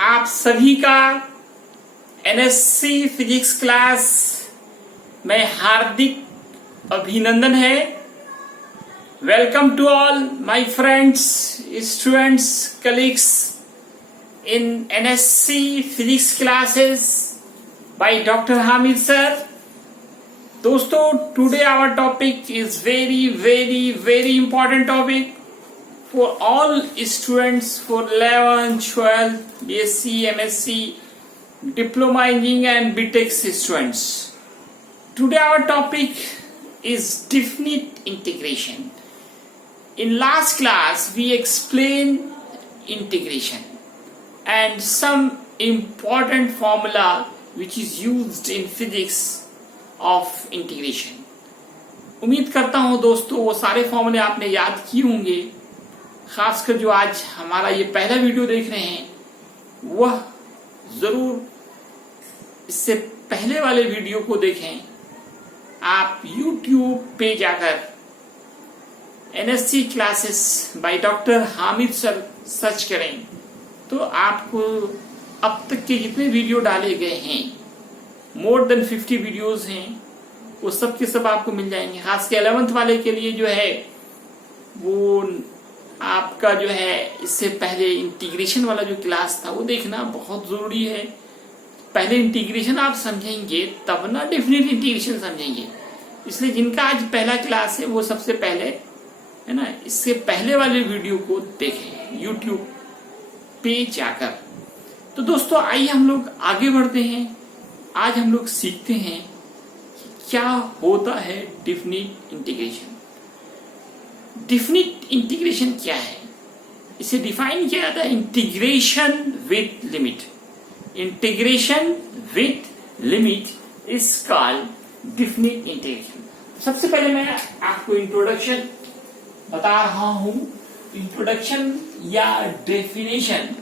आप सभी का एनएससी फिजिक्स क्लास में हार्दिक अभिनंदन है। Welcome to all my friends, students, colleagues in NSC physics classes by Dr. Hamid sir. दोस्तों, today our topic is very important topic for all students for 11, 12, BSc, MSc, Diploma Engineering and BTech students. Today our topic is definite integration. In last class we explained integration and some important formula which is used in physics of integration. उम्मीद करता हूँ दोस्तों वो सारे फॉर्मूले आपने याद किए होंगे। खासकर जो आज हमारा ये पहला वीडियो देख रहे हैं वह जरूर इससे पहले वाले वीडियो को देखें। आप YouTube पे जाकर NSC classes by doctor Hamid sir search करें तो आपको अब तक के जितने वीडियो डाले गए हैं, मोर देन 50 वीडियोस हैं, वो सब के सब आपको मिल जाएंगे। खास के 11th वाले के लिए जो है वो आपका जो है इससे पहले इंटीग्रेशन वाला जो क्लास था वो देखना बहुत जरूरी है। पहले इंटीग्रेशन आप समझेंगे तब ना डेफिनेट इंटीग्रेशन समझेंगे। इसलिए जिनका आज पहला क्लास है वो सबसे पहले है ना इससे पहले वाले वीडियो को देखें यूट्यूब पे जाकर। तो दोस्तों आइए हम लोग आगे बढ़ते हैं। आज हम लोग सीखते हैं कि क्या होता है डेफिनिट इंटीग्रेशन। डेफिनिट इंटीग्रेशन क्या है, इसे डिफाइन किया जाता है integration with limit. Integration with limit is called definite integration. सबसे पहले मैं आपको इंट्रोडक्शन बता रहा हूं। इंट्रोडक्शन या definition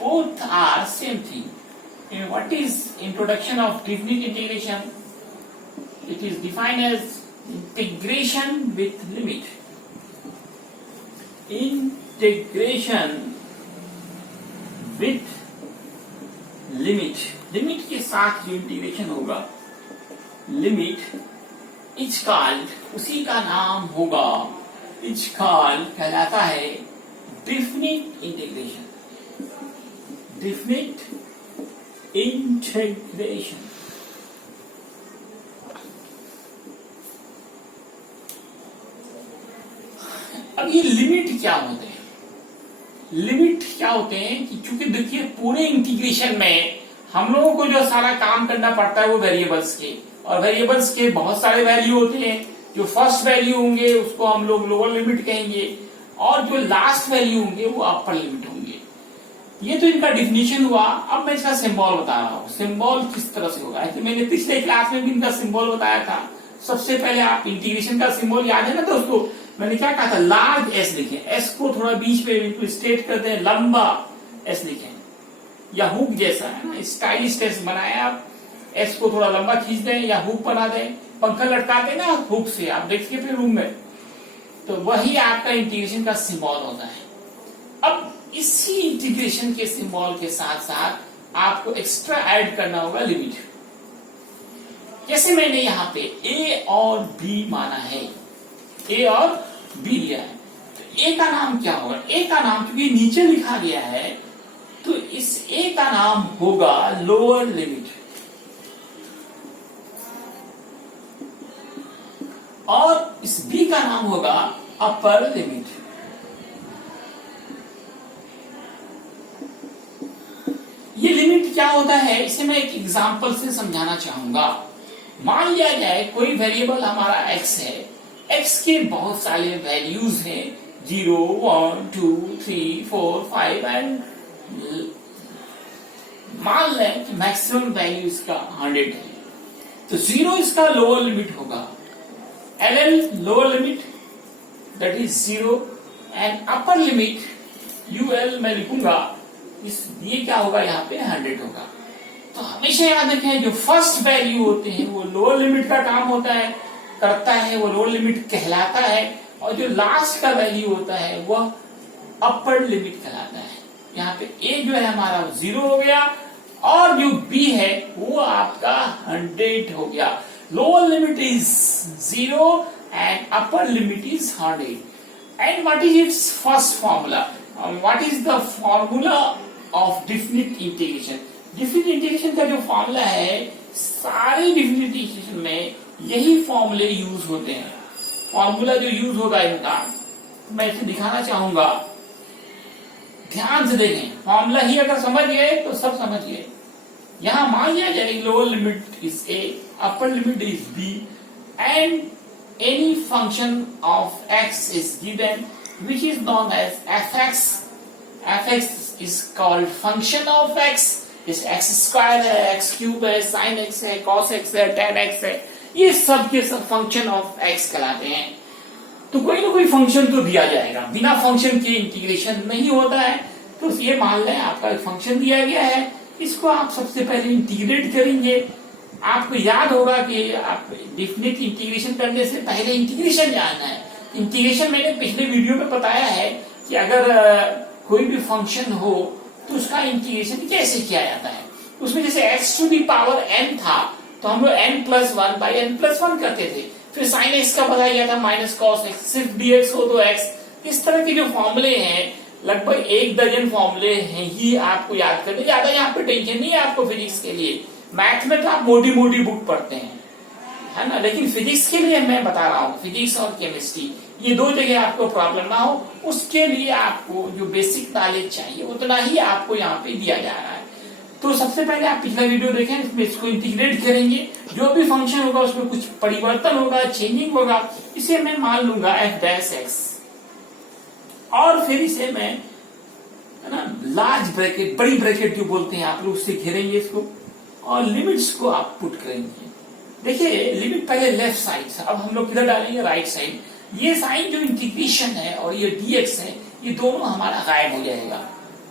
both are same thing. And what is introduction of definite integration? It is defined as integration with limit. Integration with limit. Limit के साथ जो इंटीग्रेशन होगा, limit is called, उसी का नाम होगा, is called कहलाता है definite integration. Definite integration. अब ये लिमिट क्या होते हैं? लिमिट क्या होते हैं कि चूंकि देखिए पूरे इंटीग्रेशन में हम लोगों को जो सारा काम करना पड़ता है वो वेरिएबल्स के, और वेरिएबल्स के बहुत सारे वैल्यू होते हैं। जो फर्स्ट वैल्यू होंगे उसको हम लोग लोअर लिमिट कहेंगे और जो लास्ट वैल्यू होंगे वो अपर लिमिट होंगे। ये तो इनका डिफिनेशन हुआ। अब मैं इसका सिंबल बता रहा हूँ। सिंबल किस तरह से होगा, तो मैंने पिछले क्लास में भी इनका सिंबल बताया था। सबसे पहले आप इंटीग्रेशन का सिंबल याद है ना दोस्तों, मैंने क्या कहा था, लार्ज एस लिखें, एस को थोड़ा बीच में बिल्कुल स्ट्रेट करते हैं, लंबा एस लिखें, या हुक जैसा है ना, स्टाइलिश एस बनाया। आप एस को थोड़ा लंबा खींच दें या हुक बना दें, पंखा लटकाते ना हुक से, आप देखिए फिर रूम में, तो वही आपका इंटीग्रेशन का सिंबल होता है। अब इसी इंटीग्रेशन के सिंबल के साथ साथ आपको एक्स्ट्रा ऐड करना होगा लिमिट। जैसे मैंने यहाँ पे ए और बी माना है, ए और बी लिया है, तो ए का नाम क्या होगा? ए का नाम क्योंकि नीचे लिखा गया है तो इस ए का नाम होगा लोअर लिमिट, और इस बी का नाम होगा अपर लिमिट। ये लिमिट क्या होता है इसे मैं एक एग्जांपल से समझाना चाहूंगा। मान लिया जाए कोई वेरिएबल हमारा x है, x के बहुत सारे वैल्यूज हैं, 0, 1, 2, 3, 4, 5 एंड मान लें कि मैक्सिमम वैल्यू इसका 100 है, तो 0 इसका लोअर लिमिट होगा, LL lower limit that is 0 and upper limit UL मैं लिखूंगा, ये क्या होगा यहाँ पे 100 होगा। तो हमेशा याद रखें जो फर्स्ट वैल्यू होते हैं वो लोअर लिमिट का काम होता है, करता है, वो लोअर लिमिट कहलाता है, और जो लास्ट का वैल्यू होता है वह अपर लिमिट कहलाता है। यहाँ पे a जो है हमारा 0 हो गया और जो b है वो आपका 100 हो गया। Lower limit is 0 and upper limit is 100। And what is it's first formula? What is the formula of definite integration? Definite integration का जो फॉर्मूला है, सारे डिफिनिट इंटीग्रेशन में यही फॉर्मूले यूज होते हैं। फॉर्मूला जो यूज होगा इनका मैं इसे दिखाना चाहूंगा, ध्यान से देखें। फॉर्मूला ही अगर समझ गए तो सब समझ गए। यहां मान लिया जाए lower limit is a, upper limit is b and any function of x is given which is known as fx. fx is called function of x. इस x स्क्वायर है, x क्यूब है, sin x है, cos x है, tan x है, ये सब के सब फंक्शन ऑफ x कहलाते हैं। तो कोई ना कोई फंक्शन तो दिया जाएगा, बिना फंक्शन के इंटीग्रेशन नहीं होता है। तो ये मान लें आपका एक फंक्शन दिया गया है, इसको आप सबसे पहले इंटीग्रेट करेंगे। आपको याद होगा कि आप डिफिनिट इंटीग्रेशन करने से पहले इंटीग्रेशन जानना है। इंटीग्रेशन मैंने पिछले वीडियो में बताया है कि अगर कोई भी फंक्शन हो तो उसका इंटीग्रेशन कैसे किया जाता है। उसमें जैसे x to the power n था तो हम लोग n+1 बाई n+1 करते थे। फिर sin x का बताया गया था माइनस cos x, सिर्फ dx हो तो x। इस तरह के जो फॉर्मूले हैं, लगभग 1 दर्जन फॉर्मूले हैं ही आपको याद करने। ज्यादा यहाँ पे टेंशन नहीं है आपको फिजिक्स के लिए। मैथ में तो आप मोटी मोटी बुक पढ़ते हैं, है ना, लेकिन फिजिक्स के लिए मैं बता रहा हूँ, फिजिक्स और केमिस्ट्री ये दो जगह आपको प्रॉब्लम ना हो, उसके लिए आपको जो बेसिक नॉलेज चाहिए उतना ही आपको यहाँ पे दिया जा रहा है। तो सबसे पहले आप पिछला वीडियो देखें, इसमें इसको इंटीग्रेट करेंगे। जो भी फंक्शन होगा उसमें कुछ परिवर्तन होगा, चेंजिंग होगा। इसे मैं मान लूंगा f'(x) और फिर इसे मैं, है ना, लार्ज ब्रैकेट, बड़ी ब्रैकेट जो बोलते हैं आप लोग, उससे घेरेंगे इसको और लिमिट्स को आप पुट करेंगे। देखिए लिमिट पहले लेफ्ट साइड से, अब हम लोग किधर डालेंगे? Right side. ये साइन जो इंटीग्रेशन है और ये dx है, ये दोनों हमारा गायब हो जाएगा।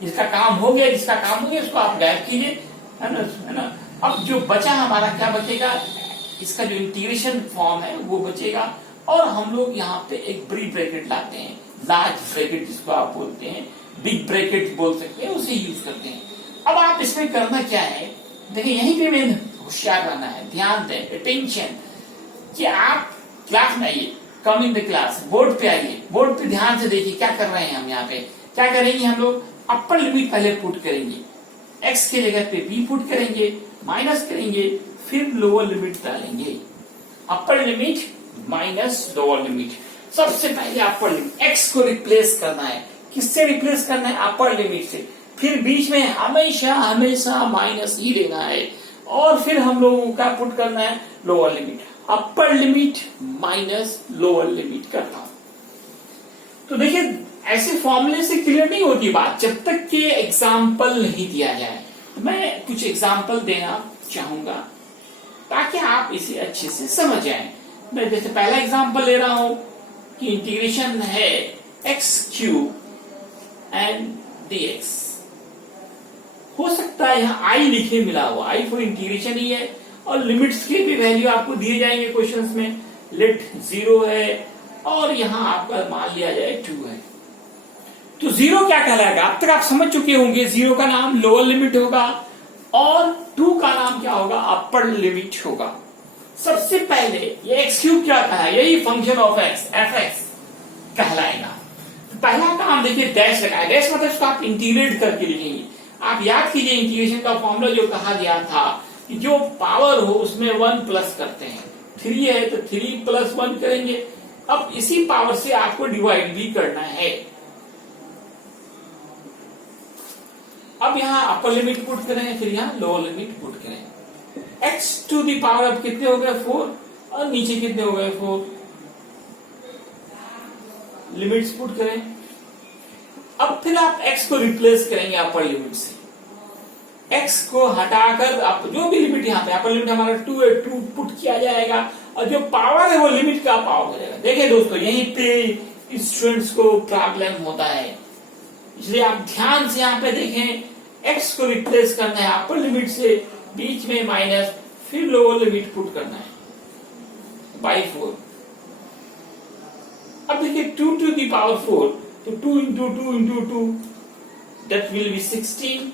जिसका काम हो गया, जिसका काम हो गया उसको आप गायब कीजिए, है ना। अब जो बचा हमारा क्या बचेगा? इसका जो इंटीग्रेशन फॉर्म है वो बचेगा और हम लोग यहाँ पे एक बड़ी ब्रैकेट लाते हैं, लार्ज ब्रैकेट जिसको आप बोलते हैं, बिग ब्रैकेट बोल सकते हैं, उसे यूज करते हैं। अब आप इसमें करना क्या है, देखिए यहीं पे मैं होशियार रहना है, ध्यान दें, अटेंशन, कि आप क्लास में आइए, कम इन द क्लास, बोर्ड पे आइए, बोर्ड पे ध्यान से देखिए क्या कर रहे हैं हम। यहाँ पे क्या करेंगे हम लोग? अपर लिमिट पहले पुट करेंगे, x के जगह पे b पुट करेंगे, माइनस करेंगे, फिर लोअर लिमिट डालेंगे। Upper limit minus lower limit. सबसे पहले अपर लिमिट, x को रिप्लेस करना है। किससे रिप्लेस करना है? अपर लिमिट से। फिर बीच में हमेशा हमेशा माइनस ही लेना है और फिर हम लोगों को क्या पुट करना है? Lower limit. Upper limit minus lower limit करता हूं। तो देखिए ऐसे फॉर्मूले से क्लियर नहीं होती बात जब तक कि एग्जाम्पल नहीं दिया जाए। मैं कुछ एग्जाम्पल देना चाहूंगा ताकि आप इसे अच्छे से समझ जाएं। मैं जैसे पहला एग्जाम्पल ले रहा हूं कि इंटीग्रेशन है x³ एंड dx। हो सकता है यहाँ i लिखे मिला हुआ, i फॉर इंटीग्रेशन ही है और लिमिट्स के भी वैल्यू आपको दिए जाएंगे क्वेश्चंस में। लिट 0 है और यहाँ आपका मान लिया जाए 2 है। तो 0 क्या कहलाएगा? अब तक आप समझ चुके होंगे, 0 का नाम लोअर लिमिट होगा और 2 का नाम क्या होगा? अपर लिमिट होगा। सबसे पहले ये x³ क्या कहा है? यही फंक्शन ऑफ x, fx कहलाएगा। तो पहला काम देखिए डैश लगाया, डैश मतलब इसको आप इंटीग्रेट करके लिखेंगे। आप याद कीजिए इंटीग्रेशन का फॉर्मूला जो कहा गया था कि जो पावर हो उसमें 1 प्लस करते हैं। 3 है तो 3 + 1 करेंगे। अब इसी पावर से आपको डिवाइड भी करना है। अब यहाँ अपर लिमिट पुट करें, फिर यहाँ लोअर लिमिट पुट करें। x⁴ अब कितने हो गए? 4 और नीचे कितने हो गए? 4। लिमिट्स पुट करें। अब फिर आप x को रिप्लेस करेंगे अपर लिमिट से। x को हटाकर आप जो भी लिमिट यहाँ पे, अपर लिमिट हमारा 2 है, 2 पुट किया जाएगा और जो पावर है वो लिमिट का पावर हो जाएगा। देखिए दोस्तों यहीं पे स्टूडेंट्स को प्रॉब्लम होता है, इसलिए आप ध्यान से यहाँ पे देखें। x को रिप्लेस करना है अपर लिमिट से, बीच में माइनस, फिर लोअर लिमिट पुट करना है बाई 4। अब देखिए 2 to the power 4, तो 2 into 2 into 2 that will be 16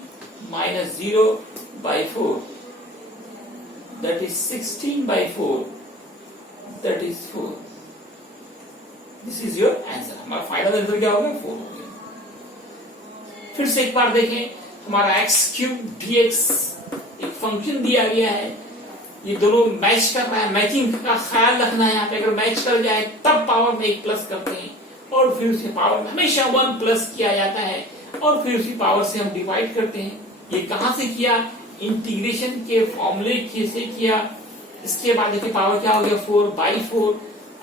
minus 0 by 4. That is 16 by 4. That is 4. This is your answer. हमारा फाइनल आंसर क्या होगा? 4 हो गया। फिर से एक बार देखें, हमारा x क्यूब dx एक फंक्शन दिया गया है, ये दोनों मैच कर रहा है, मैचिंग का ख्याल रखना है। यहाँ पे अगर मैच कर जाए तब पावर में 1 प्लस करते हैं और फिर उसी पावर में हमेशा 1 प्लस किया जाता है और फिर उसी पावर से हम डिवाइड करते हैं। ये कहां से किया? इंटीग्रेशन के फॉर्मूले से किया। इसके बाद देखिए पावर क्या हो गया? 4/4।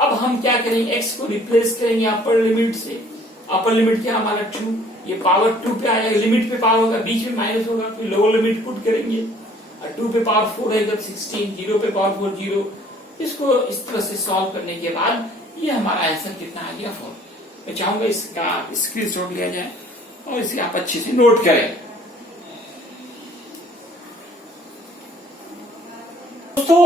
अब हम क्या करेंगे? x को रिप्लेस करेंगे अपर लिमिट से। अपर लिमिट क्या हमारा 2, ये पावर 2 पे आएगा, लिमिट पे पावर होगा, बीच में माइनस होगा, फिर लोअर लिमिट पुट करेंगे और 2 पे पावर 4 है 16, 0 पे पावर 4 0। इसको इस तरह से सॉल्व करने के बाद ये हमारा आंसर कितना आ गया? 4। मैं चाहूंगा इसका स्क्रीनशॉट लिया जाए और इसे आप अच्छे से नोट करें। तो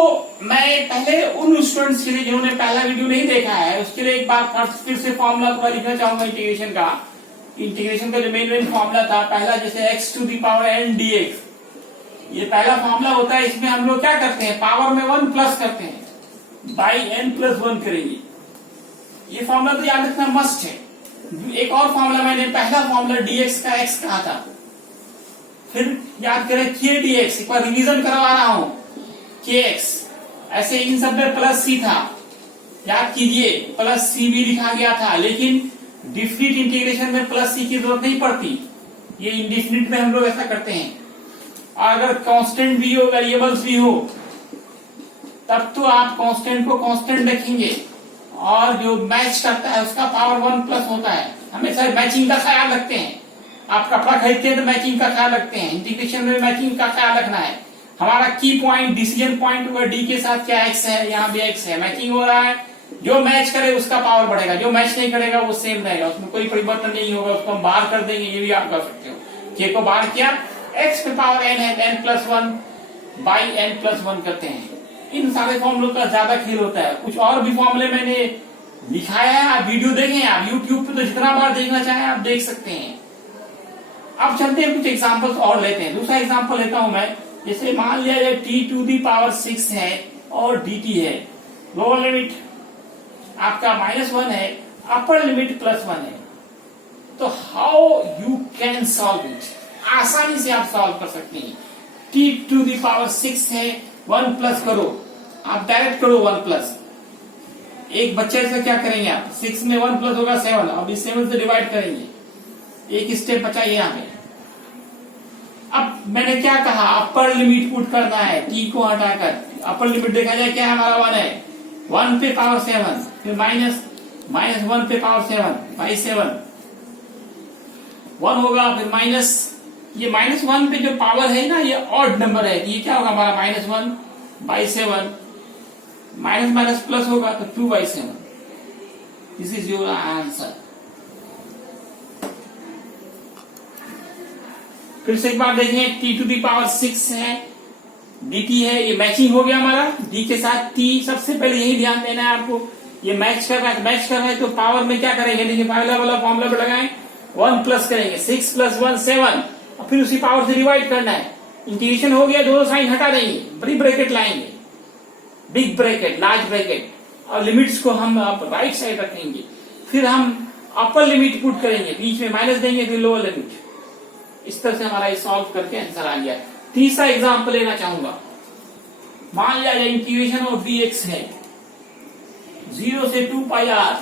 मैं पहले उन स्टूडेंट्स के लिए जिन्होंने पहला वीडियो नहीं देखा है उसके लिए एक बार फिर से फॉर्मूला थोड़ा लिखना चाहूंगा इंटीग्रेशन का। इंटीग्रेशन का जो मेन फॉर्मूला था पहला, जैसे x to the power n dx, ये पहला फॉर्मूला होता है। इसमें हम लोग क्या करते हैं? पावर में 1 प्लस करते हैं, बाई n प्लस 1 करेंगे। ये फॉर्मूला तो याद रखना मस्ट है। एक और फॉर्मूला मैंने पहला फॉर्मूला dx का x कहा था, फिर याद करें k dx, एक बार रिवीजन करवा रहा हूं, kx। ऐसे इन सब में प्लस c था, याद कीजिए, प्लस c भी लिखा गया था, लेकिन डिफिनिट इंटीग्रेशन में प्लस c की जरूरत नहीं पड़ती। ये इंडिफिनिट में हम लोग ऐसा करते हैं। और अगर कांस्टेंट भी हो, वेरिएबल्स भी हो, तब तो आप कांस्टेंट को कांस्टेंट रखेंगे और जो मैच करता है उसका पावर 1 प्लस होता है। हमेशा मैचिंग का ख्याल रखते हैं। आप कपड़ा खरीदते हैं तो मैचिंग का ख्याल रखते हैं, इंटीग्रेशन में मैचिंग का ख्याल रखना है। हमारा की पॉइंट, डिसीजन पॉइंट होगा डी के साथ क्या x है, यहाँ भी x है, मैचिंग हो रहा है। जो मैच करे उसका पावर बढ़ेगा, जो मैच नहीं करेगा वो सेम रहेगा, उसमें कोई परिवर्तन नहीं होगा। उसको हम बाहर कर देंगे, ये भी आप कर सकते हो। k को बाहर किया, x पे पावर n है, n plus 1 by n plus 1 करते हैं। इन सारे फॉर्मूलों का ज्यादा खेल होता है। कुछ और भी फॉर्मूले मैंने लिखाया है, आप वीडियो देखें, आप यूट्यूब पे तो जितना बार देखना चाहें आप देख सकते हैं। अब चलते हैं, कुछ एग्जाम्पल्स और लेते हैं। दूसरा एग्जाम्पल लेता हूं मैं, जैसे मान लिया जाए t टू दी पावर 6 है और dt है। लोअर लिमिट आपका -1 है, अपर लिमिट +1 है। तो how you can solve it? आसानी से आप सॉल्व कर सकते हैं। t टू दी पावर 6 है, 1 प्लस करो, आप डायरेक्ट करो 1 प्लस। एक बच्चे से क्या करेंगे आप? 6 में 1 प्लस होगा 7, अब इस 7 से डिवाइड करेंगे। एक स्टेप बचा यहाँ पे। अब मैंने क्या कहा? अपर लिमिट पुट करना है, t को हटाकर। अपर लिमिट देखा जाए क्या है हमारा? 1 है, 1 पे पावर 7, फिर -1 पे पावर 7 बाई 7 1 होगा, फिर माइनस, ये -1 पे जो पावर है ना ये ऑड नंबर है, ये क्या होगा हमारा? -1 बाई 7, माइनस माइनस प्लस होगा तो 2/7। This is your answer. फिर से एक बार देखें, t टू दी पावर 6 है, dt है, ये मैचिंग हो गया हमारा d के साथ t। सबसे पहले यही ध्यान देना है आपको, ये मैच कर रहा है तो पावर में क्या करेंगे? देखिए पहला वाला फॉर्मूला पे लगाएं, 1 प्लस करेंगे, 6 प्लस 1 7, और फिर उसी पावर से डिवाइड करना है। इंटीग्रेशन हो गया, दोनों साइन हटा देंगे, बड़ी ब्रैकेट लाएंगे, बिग ब्रैकेट, लार्ज ब्रैकेट, और लिमिट्स को हम राइट साइड रखेंगे। फिर हम अपर लिमिट पुट करेंगे, बीच में माइनस देंगे, फिर लोअर लिमिट। इस तरह से हमारा ये सॉल्व करके आंसर आ गया। तीसरा एग्जाम्पल लेना चाहूंगा। मान लिया जाए इंटीग्रेशन ऑफ dx है 0 से 2 पाई r।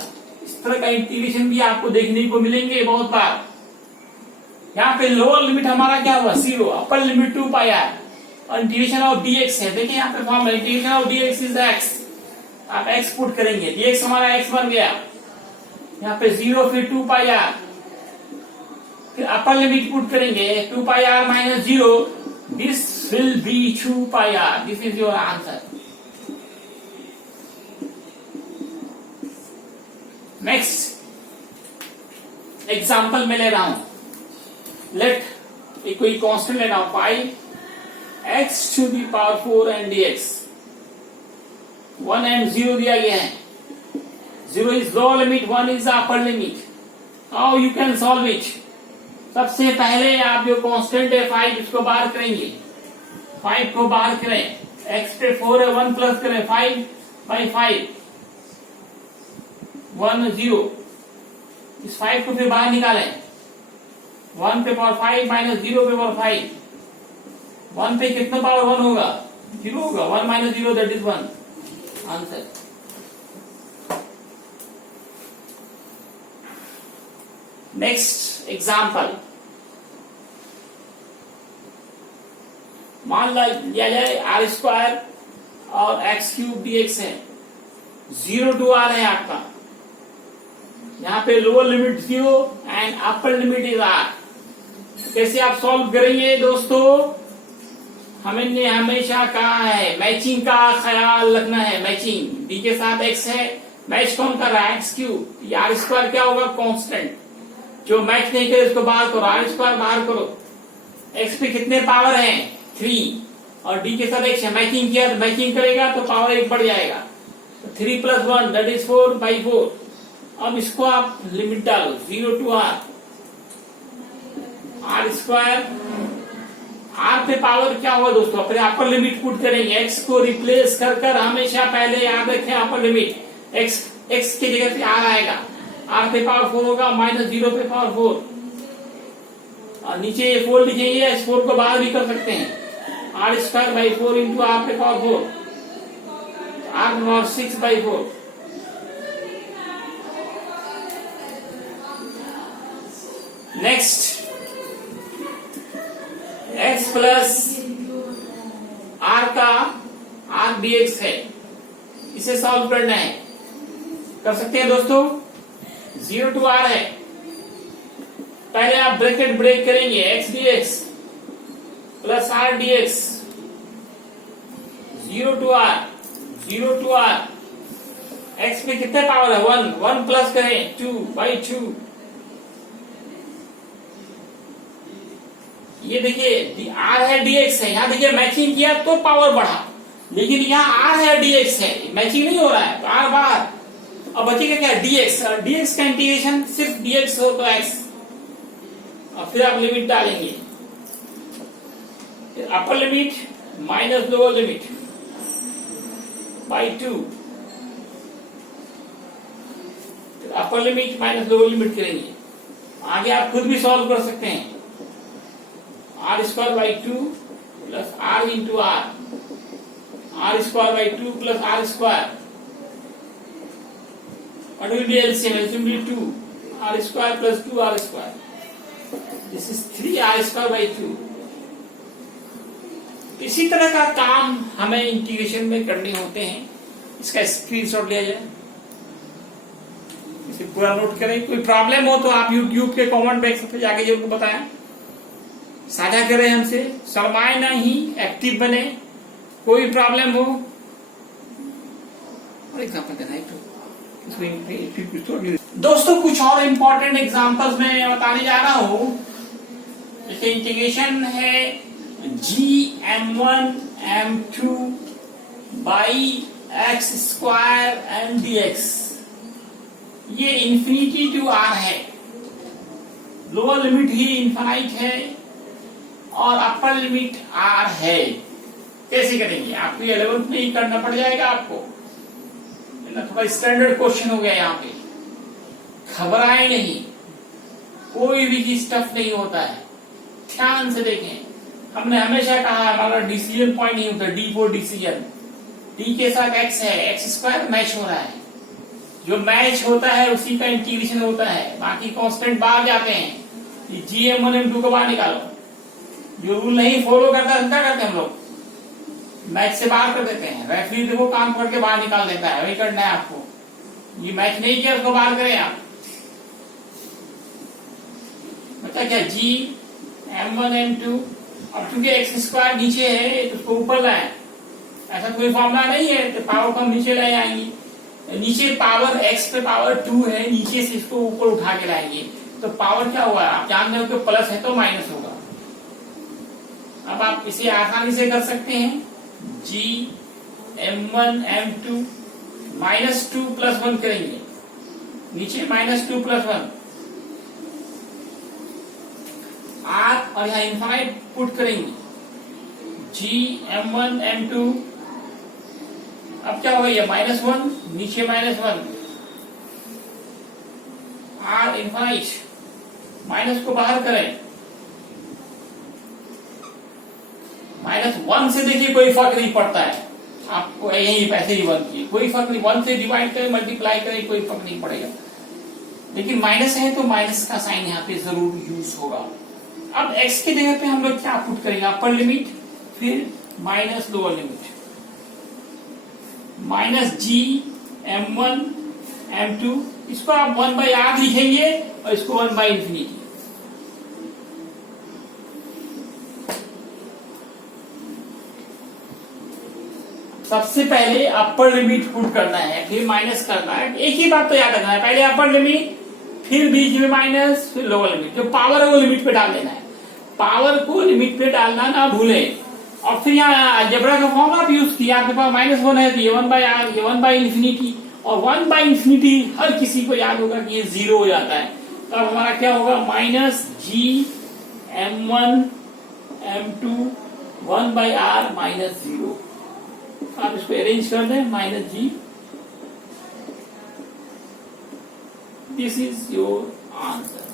इस तरह का इंटीग्रेशन भी आपको देखने को मिलेंगे बहुत बार। यहाँ पे लोअर लिमिट हमारा क्या हुआ? 0, अपर लिमिट 2 पाई r, और इंटीग्रेशन ऑफ dx है। देखिए यहाँ पे फॉर्म है, integration of dx is x। आप x पुट करेंगे, dx हमारा x बन गया। यहाँ पे 0 फिर 2 पाई r, फिर अपर लिमिट पुट करेंगे 2 pi r minus 0, this will be 2 pi r। This is your answer. Next example में ले रहा हूं। लेट कोई कांस्टेंट लेना हो, pi x to the power 4 and dx। 1 and 0 दिया गया है। 0 is lower limit, 1 is upper limit. How you can solve it? सबसे पहले आप जो कांस्टेंट है 5 इसको बाहर करेंगे, 5 को बाहर करें, x पे 4 है 1 प्लस करें 5/5 1 0, इस 5 को फिर बाहर निकालें, 1 पे पावर 5 माइनस 0 पे पावर 5, 1 पे कितना पावर 1 होगा 0 होगा, 1 minus 0 that is 1 answer. Next example, मान लिया जाए आर स्क्वायर और एक्स क्यूब dx है, 0 to r है आपका, यहाँ पे lower limit 0 and upper limit is r। कैसे आप सॉल्व करेंगे दोस्तों, हमने हमेशा कहा है मैचिंग का ख्याल रखना है, मैचिंग d के साथ x है, मैच कौन कर रहा है एक्स क्यूब, ये आर स्क्वायर क्या होगा कांस्टेंट, जो मैच नहीं करे उसको बाहर करो, आर स्क्वायर बाहर करो, x पे कितने पावर है 3 और d के साथ x है, मैचिंग किया तो मैचिंग करेगा तो पावर 1 बढ़ जाएगा, तो 3 + 1 दैट इज 4/4। अब इसको आप लिमिट डालो 0 to r, r square, r पे पावर क्या होगा दोस्तों, अपने अपर लिमिट पुट करेंगे, x को रिप्लेस कर हमेशा पहले याद रखें अपर लिमिट, x की जगह पे r आएगा, r पे पावर 4 होगा माइनस 0 पे पावर 4, और नीचे ये 4 लिखेंगे, इस 4 को बाहर भी कर सकते हैं, r²/4 इंटू r पे पावर 4, r पे power 6/4। Next x plus r का r dx है, इसे सॉल्व करना है, कर सकते हैं दोस्तों, 0 to r है, पहले आप ब्रैकेट ब्रेक करेंगे, x dx plus r dx 0 to r, 0 to r, x पे कितने पावर है 1 प्लस करें 2/2, ये देखिए r है dx है, यहाँ देखिए मैचिंग किया तो पावर बढ़ा, लेकिन यहाँ r है dx है, मैचिंग नहीं हो रहा है तो r बाहर, अब बचेगा क्या dx, dx का इंटीग्रेशन सिर्फ dx हो तो x, और फिर आप लिमिट डालेंगे, upper limit minus lower limit by 2, upper limit minus lower limit करेंगे, आगे आप खुद भी सॉल्व कर सकते हैं, r²/2 plus r into r, r²/2 plus r², what will be LCM? LCM will be 2, r² plus 2r², this is 3r²/2। इसी तरह का काम हमें इंटीग्रेशन में करने होते हैं, इसका स्क्रीनशॉट लिया जाए, इसे पूरा नोट करें, कोई प्रॉब्लम हो तो आप YouTube के कमेंट बॉक्स पे जाके जरूर बताएं, साझा करें हमसे, शर्माए नहीं, एक्टिव बने, कोई प्रॉब्लम हो और एग्जाम्पल देना है तो दोस्तों, कुछ और इम्पोर्टेंट एग्जाम्पल्स मैं बताने जा रहा हूं, जैसे इंटीग्रेशन है gm1 m2 by x² and dx, ये इंफिनिटी टू r है, लोअर लिमिट ही इनफाइनाइट है और अपर लिमिट r है। कैसे करेंगे, आपको 11th में ही करना पड़ जाएगा आपको, थोड़ा स्टैंडर्ड क्वेश्चन हो गया यहाँ पे, घबराए नहीं, कोई भी स्टफ नहीं होता है, ध्यान से देखें, हमने हमेशा कहा हमारा डिसीजन पॉइंट नहीं होता, D फॉर डिसीजन, D के साथ x है, x² मैच हो रहा है, जो मैच होता है उसी का इंटीग्रेशन होता है, बाकी कांस्टेंट बाहर जाते हैं, gm1 m2 को बाहर निकालो, जो रूल नहीं फॉलो करता है क्या करते हैं हम लोग, मैच से बाहर कर देते हैं, रेफरी देखो काम करके बाहर निकाल देता है, वही करना है आपको, ये मैच नहीं किया उसको बाहर करें आप, बचा क्या gm1 m2, अब चूंकि x² नीचे है तो उसको ऊपर लाए, ऐसा कोई फॉर्मूला नहीं है, तो पावर को हम नीचे ले आएंगे, नीचे पावर x पे पावर 2 है, नीचे से इसको ऊपर उठा के लाएंगे, तो पावर क्या हुआ आप जानते हो कि प्लस है तो माइनस होगा। अब आप इसे आसानी से कर सकते हैं, gm1 m2 -2 + 1 करेंगे, नीचे -2 + 1, और यहाँ इन्फाइनाइट पुट करेंगे, g(m1 m2), अब क्या होगा, ये -1 नीचे -1, r इन्फाइनाइट, माइनस को बाहर करें, -1 से देखिए कोई फर्क नहीं पड़ता है आपको, यही पैसे ही 1 की कोई फर्क नहीं, 1 से डिवाइड करें मल्टीप्लाई करें कोई फर्क नहीं पड़ेगा, लेकिन माइनस है तो माइनस का साइन यहाँ पे जरूर यूज होगा। अब x की जगह पे हम लोग क्या पुट करेंगे, अपर लिमिट फिर minus lower limit, -g(m1 m2), इसको आप 1/r लिखेंगे और इसको 1/∞। सबसे पहले अपर लिमिट पुट करना है, फिर माइनस करना है। एक ही बात तो याद रखना है, पहले अपर लिमिट फिर बीच में माइनस फिर लोअर लिमिट, जो पावर है वो लिमिट पे डाल देना है, पावर को लिमिट पे डालना ना भूलें। और फिर यहाँ अलजेब्रा का फॉर्म आप यूज किया, आपके पास -1 है तो ये 1/r, ये 1/∞, और 1/∞ हर किसी को याद होगा कि ये 0 हो जाता है, तो अब हमारा क्या होगा, -g(m1 m2) 1/r -0। आप इसको अरेंज कर दें, -g, this is your answer.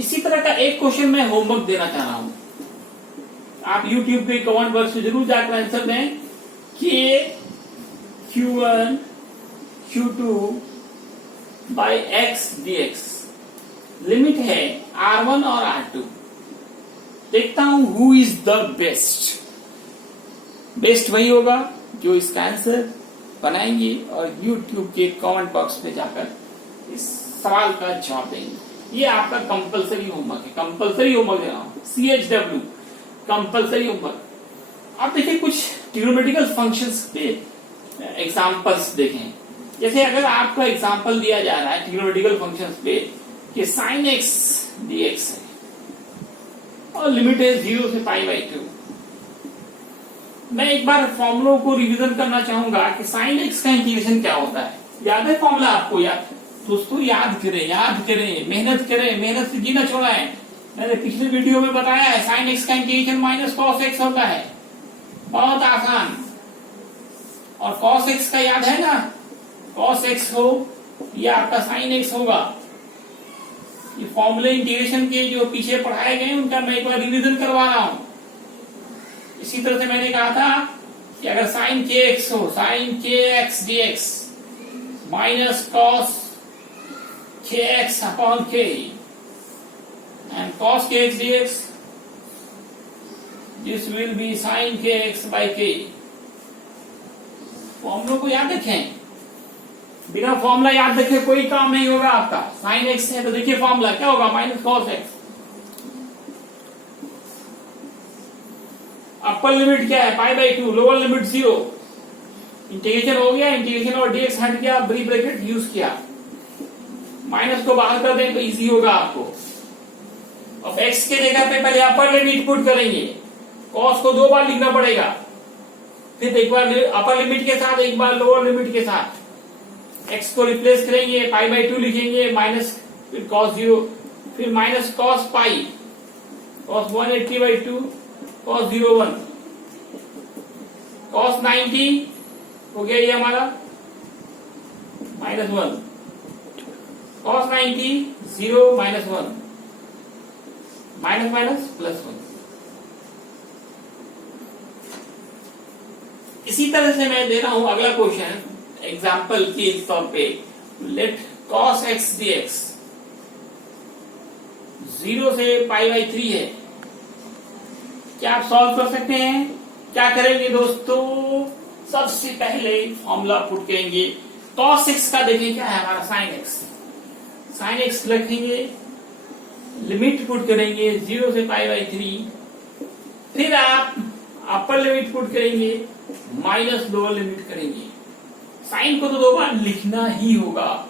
इसी तरह का एक क्वेश्चन मैं होमवर्क देना चाह रहा हूं, आप YouTube पे कमेंट बॉक्स में जरूर जाकर आंसर दें कि q1 q2 by x dx limit है r1 और r2, देखता हूं who is the best. Best वही होगा जो इसका आंसर बनाएंगे और YouTube के कमेंट बॉक्स में जाकर इस सवाल का जवाब देंगे। ये आपका कंपलसरी होमवर्क है, कंपलसरी होमवर्क दे रहा हूं, CHW कंपलसरी होमवर्क। आप देखिए कुछ ट्रिग्नोमेट्रिकल फंक्शंस पे एग्जांपल्स देखें, जैसे अगर आपको एग्जांपल दिया जा रहा है ट्रिग्नोमेट्रिकल फंक्शंस पे कि sin x dx है और लिमिट है 0 से π/2, मैं एक बार फॉर्मूलों को रिवीजन करना चाहूंगा कि sin x का इंटीग्रेशन क्या होता है। याद है फॉर्मूला आपको? याद दोस्तों, याद करें, मेहनत करें, मेहनत से जीना छोड़ा है। मैंने पिछले वीडियो में बताया है sin x का इंटीग्रेशन -cos x होता है, बहुत आसान। और cos x का याद है ना, cos x हो या आपका sin x होगा। ये फॉर्मूले इंटीग्रेशन के जो पीछे पढ़ाए गए उनका मैं एक बार रिवीजन करवा रहा हूं। इसी तरह से मैंने कहा था कि अगर sin kx हो, sin kx dx minus cos kx upon k and cos kx dx, this will be sin kx by k। फॉर्मूलों को याद रखें, बिना फॉर्मूला याद रखे कोई काम नहीं होगा आपका। sin x है तो देखिए फॉर्मूला क्या होगा, minus cos x। Upper limit क्या है, π/2, लोअर लिमिट 0। इंटीग्रेशन हो गया, इंटीग्रेशन और dx हट गया, बड़ी ब्रैकेट यूज किया, माइनस को बाहर कर दें तो इजी होगा आपको। अब x के जगह पे पहले अपर लिमिट पुट करेंगे, cos को 2 बार लिखना पड़ेगा, फिर एक बार अपर लिमिट के साथ एक बार लोअर लिमिट के साथ। x को रिप्लेस करेंगे, π/2 लिखेंगे, माइनस फिर cos 0, फिर minus cos π, cos 180/2, cos 0 1, cos 90 हो गया ये हमारा -1, cos 90 0 -1, माइनस +1। इसी तरह से मैं दे रहा हूं अगला क्वेश्चन एग्जाम्पल के तौर पे। लेट cos x dx 0 से π/3 है, क्या आप सॉल्व कर सकते हैं? क्या करेंगे दोस्तों, सबसे पहले फॉर्मूला पुट करेंगे। cos x का देखिए क्या है हमारा, sin x रखेंगे, लिमिट पुट करेंगे 0 से π/3, फिर आप अपर लिमिट पुट करेंगे, माइनस लोअर लिमिट करेंगे। साइन को तो 2 बार लिखना ही होगा,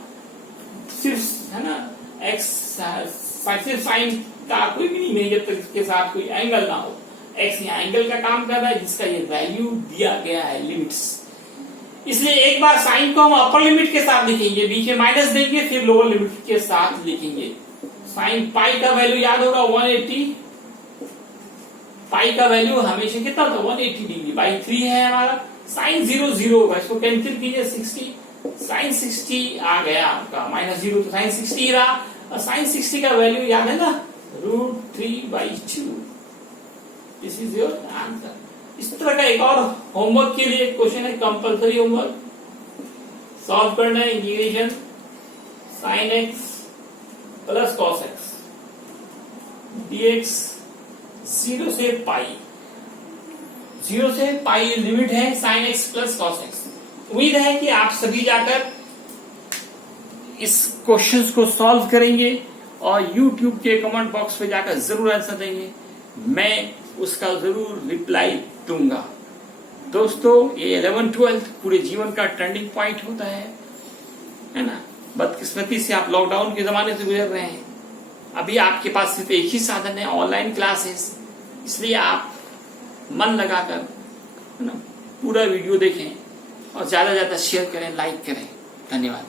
सिर्फ है ना, x सिर्फ साइन का कोई मीनिंग नहीं जब तक इसके साथ कोई एंगल ना हो। x यहाँ एंगल का काम कर रहा है जिसका ये वैल्यू दिया गया है, लिमिट्स। इसलिए एक बार साइन को हम अपर लिमिट के साथ लिखेंगे, बीच में माइनस देंगे, फिर लोअर लिमिट के साथ लिखेंगे। साइन पाई का वैल्यू याद होगा 180, पाई का वैल्यू हमेशा कितना होता है 180 डिग्री बाई 3 है हमारा। साइन 0 0 होगा, इसको कैंसिल कीजिए 60, साइन 60 आ गया आपका -0, तो साइन 60 रहा। और साइन 60 का वैल्यू याद है ना √3/2। This is your answer. इस तरह का एक और होमवर्क के लिए क्वेश्चन है, कंपल्सरी होमवर्क सॉल्व करना है। Integration sine x plus cos x dx 0 से पाई, 0 से पाई लिमिट है sine x plus cos x। उम्मीद है कि आप सभी जाकर इस क्वेश्चंस को सॉल्व करेंगे और YouTube के कमेंट बॉक्स में जाकर जरूर आंसर देंगे, मैं उसका जरूर रिप्लाई दूंगा। दोस्तों ये 11-12 पूरे जीवन का टर्निंग पॉइंट होता है ना। बदकिस्मती से आप लॉकडाउन के जमाने से गुजर रहे हैं, अभी आपके पास सिर्फ एक ही साधन है, ऑनलाइन क्लासेस। इसलिए आप मन लगाकर पूरा वीडियो देखें और ज्यादा से ज्यादा शेयर करें, लाइक करें। धन्यवाद।